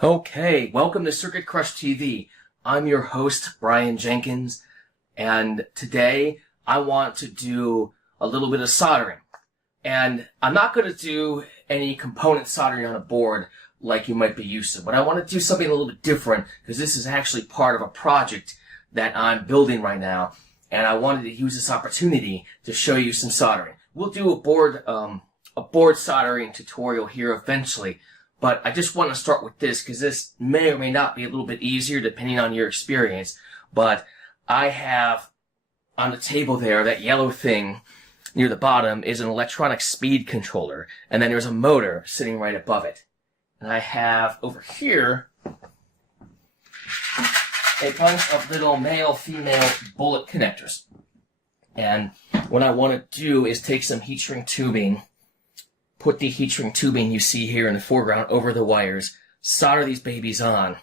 Okay, welcome to Circuit Crush TV. I'm your host, Brian Jenkins, and today I want to do a little bit of soldering. And I'm not going to do any component soldering on a board like you might be used to, but I want to do something a little bit different because this is actually part of a project that I'm building right now, and I wanted to use this opportunity to show you some soldering. We'll do a board soldering tutorial here eventually. But I just want to start with this because this may or may not be a little bit easier depending on your experience. But I have on the table there, that yellow thing near the bottom is an electronic speed controller. And then there's a motor sitting right above it. And I have over here a bunch of little male-female bullet connectors. And what I want to do is take some heat shrink tubing, put the heat shrink tubing you see here in the foreground over the wires, solder these babies on,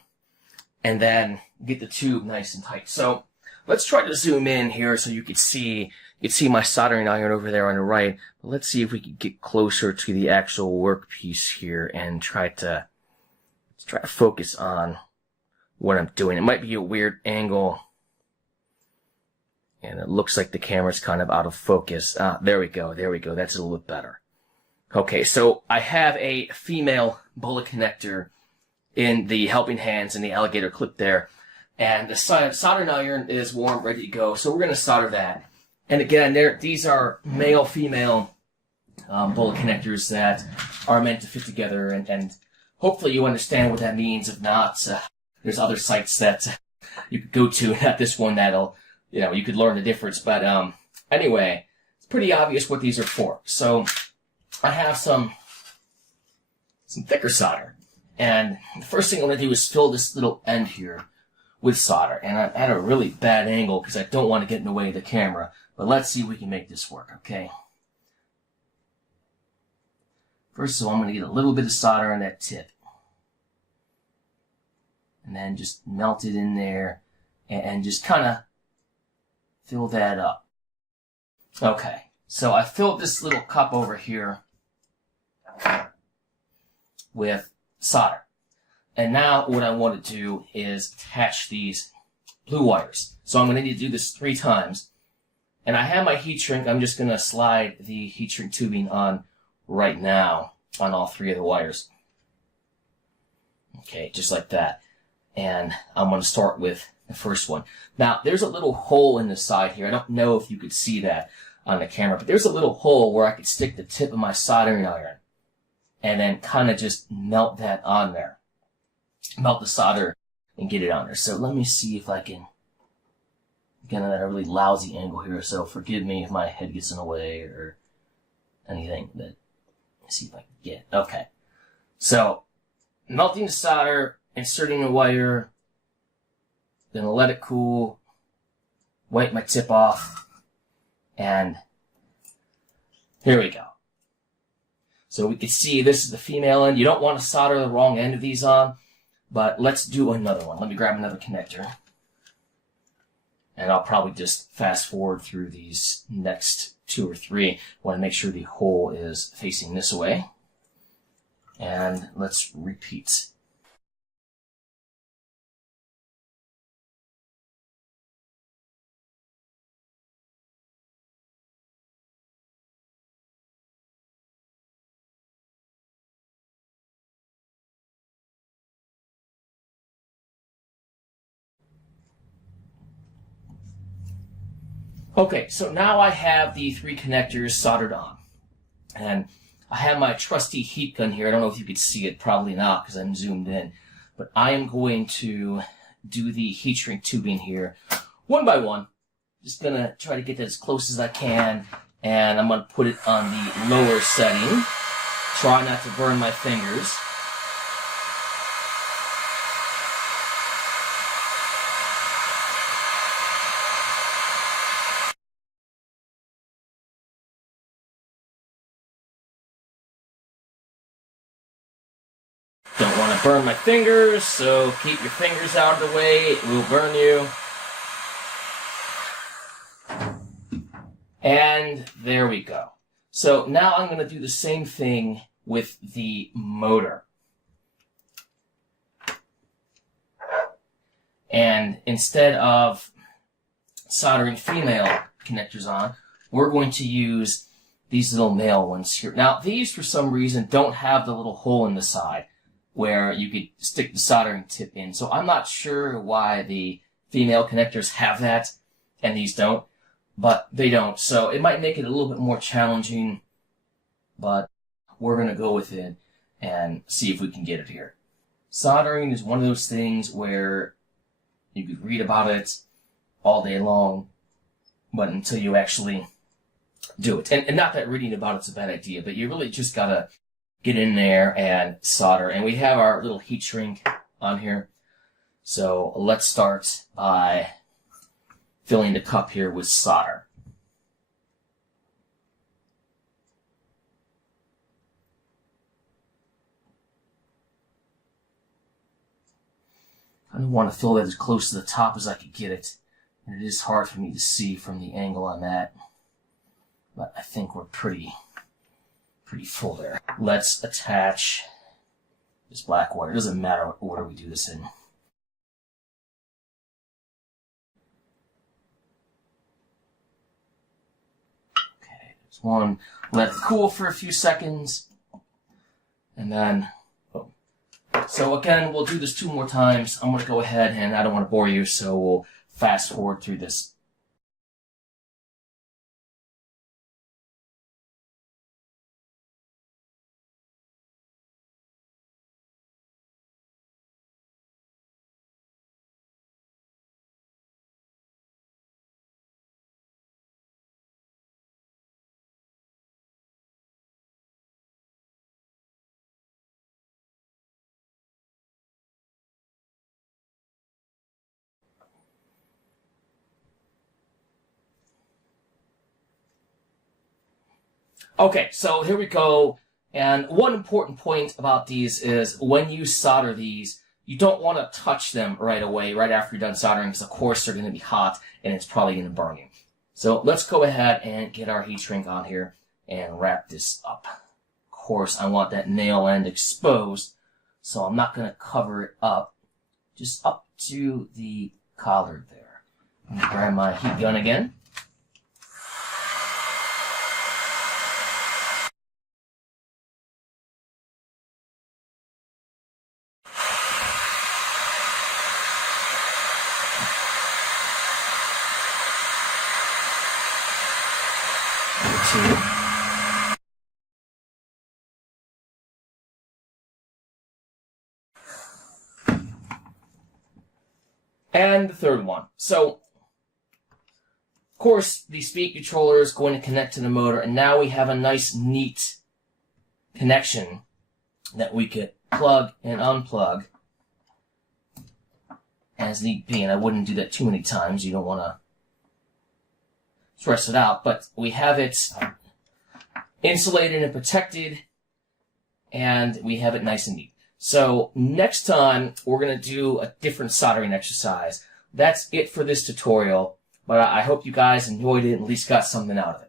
and then get the tube nice and tight. So let's try to zoom in here so you can see my soldering iron over there on the right. But let's see if we can get closer to the actual workpiece here and try to focus on what I'm doing. It might be a weird angle, and it looks like the camera's kind of out of focus. There we go. That's a little bit better. Okay, so I have a female bullet connector in the helping hands and the alligator clip there. And the soldering iron is warm, ready to go. So we're going to solder that. And again, these are male-female bullet connectors that are meant to fit together. And hopefully you understand what that means. If not, there's other sites that you could go to. Not this one that'll, you could learn the difference. But anyway, it's pretty obvious what these are for. So I have some thicker solder, and the first thing I'm going to do is fill this little end here with solder, and I'm at a really bad angle because I don't want to get in the way of the camera, but let's see if we can make this work, okay? First of all, I'm going to get a little bit of solder on that tip, and then just melt it in there, and just kind of fill that up. Okay, so I filled this little cup over here with solder. And now what I want to do is attach these blue wires. So I'm going to need to do this 3 times. And I have my heat shrink. I'm just going to slide the heat shrink tubing on right now on all 3 of the wires. Okay, just like that. And I'm going to start with the first one. Now, there's a little hole in the side here. I don't know if you could see that on the camera, but there's a little hole where I could stick the tip of my soldering iron and then kind of just melt that on there. Melt the solder and get it on there. So let me see if I can, again, at a really lousy angle here, so forgive me if my head gets in the way or anything. But let's see if I can get it. Okay. So, melting the solder, inserting the wire, then let it cool, wipe my tip off, and here we go. So we can see this is the female end. You don't want to solder the wrong end of these on, but let's do another one. Let me grab another connector. And I'll probably just fast forward through these next 2 or 3. I want to make sure the hole is facing this way. And let's repeat. Okay, so now I have the 3 connectors soldered on. And I have my trusty heat gun here. I don't know if you could see it, probably not because I'm zoomed in. But I am going to do the heat shrink tubing here one by one. Just going to try to get that as close as I can. And I'm going to put it on the lower setting. Try not to burn my fingers. Don't want to burn my fingers, so keep your fingers out of the way. It will burn you. And there we go. So now I'm going to do the same thing with the motor. And instead of soldering female connectors on, we're going to use these little male ones here. Now, these, for some reason, don't have the little hole in the side where you could stick the soldering tip in. So I'm not sure why the female connectors have that and these don't, but they don't. So it might make it a little bit more challenging, but we're going to go with it and see if we can get it here. Soldering is one of those things where you could read about it all day long, but until you actually do it. And not that reading about it's a bad idea, but you really just gotta get in there and solder. And we have our little heat shrink on here. So let's start by filling the cup here with solder. I want to fill that as close to the top as I could get it. And it is hard for me to see from the angle I'm at. But I think we're pretty full there. Let's attach this black wire. It doesn't matter what order we do this in. Okay, there's one. Let it cool for a few seconds. And then, boom. So again, we'll do this 2 more times. I'm going to go ahead, and I don't want to bore you, so we'll fast forward through this. Okay, so here we go. And one important point about these is when you solder these, you don't want to touch them right away, right after you're done soldering, because of course they're going to be hot and it's probably going to burn you. So let's go ahead and get our heat shrink on here and wrap this up. Of course, I want that nail end exposed, so I'm not going to cover it up, just up to the collar there. I'm going to grab my heat gun again. And the third one. So, of course, the speed controller is going to connect to the motor, and now we have a nice, neat connection that we could plug and unplug as need be. And I wouldn't do that too many times. You don't want to stress it out, but we have it insulated and protected, and we have it nice and neat. So next time, we're going to do a different soldering exercise. That's it for this tutorial, but I hope you guys enjoyed it and at least got something out of it.